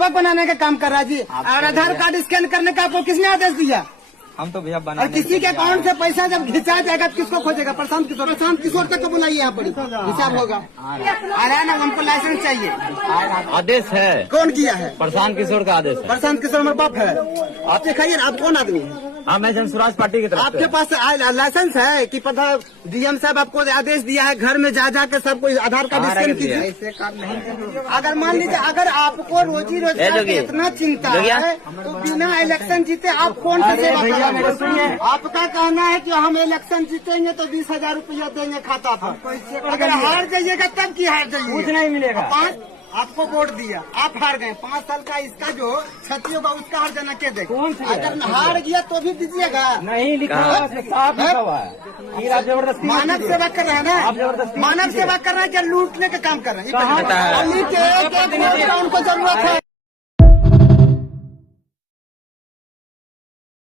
बुड़बक बनाने का काम कर रहा है जी। और आधार कार्ड स्कैन करने का आपको किसने आदेश दिया? हम तो भैया बना और किसी के अकाउंट से पैसा जब घिंचा जाएगा तो किसको खोजेगा? प्रशांत किशोर तक को बुलाइए, यहाँ पर हिसाब होगा। आ रहा है ना, हमको लाइसेंस चाहिए। आदेश है। कौन किया है? प्रशांत किशोर का आदेश है। प्रशांत किशोर हमारे बाप है। आप दिखाइए, आप कौन आदमी है? हाँ, मैं जनसुराज पार्टी की तरफ आपके पास लाइसेंस है कि पता डीएम साहब आपको आदेश दिया है घर में जा के सबको आधार कार्ड स्कैन कीजिए? अगर मान लीजिए अगर आपको रोजी रोजगार की इतना चिंता है तो बिना इलेक्शन जीते आप कौन सी सेवा करेंगे? आपका कहना है कि हम इलेक्शन जीतेंगे तो 20,000 रुपया देंगे खाता पर। अगर हार जाइएगा तब की हार जाइए, कुछ नहीं मिलेगा। आपको वोट दिया, आप हार गए, 5 साल का इसका जो क्षति होगा उसका हर जना के देगा। अगर हार गया तो भी दीजिएगा। नहीं लिखा हुआ है, जबरदस्ती मानव सेवा कर रहे हैं ना, मानव सेवा कर रहे हैं क्या लूटने का काम कर रहे हैं? उनको जरूरत है